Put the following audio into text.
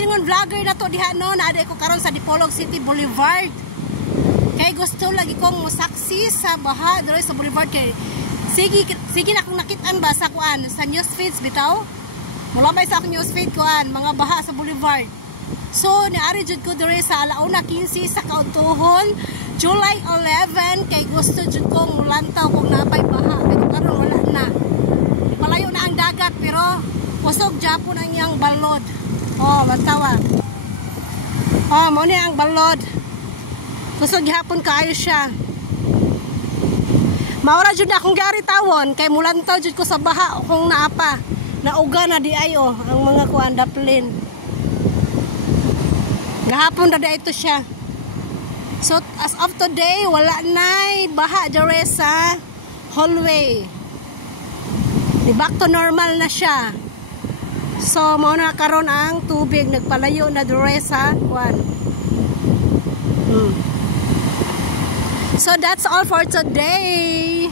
pingon vlogger na to diha no, naaday ko karon sa Dipolog City Boulevard. Kay gusto lagi kong mosaksi sa baha diri sa Boulevard kay sige na kung nakitaan ba sa kuan sa news feeds bitaw. Mulabay sa akong news feed kuan mga baha sa Boulevard. So naari jud ko diri sa alauna 15 sa kautuhon July 11 kay gusto jud kong mulantaw kung napay baha pero karon wala na. Malayo na ang dagat pero kusog japon ang iyang balod. Oh, bantawa. Oh, mo ni ang balod. Kusog gihapon kaayo siya. Maura jud akong gari tawon kay mulantaw jud ko sa baha kung naapa. Nauga na di ayo ang mga kuan daplin. Gahapon na ito siya. So as of today wala nay baha dere sa hallway. Di back to normal na siya. So mao na karon ang tubig nagpalayo na dere sa kuan. So that's all for today.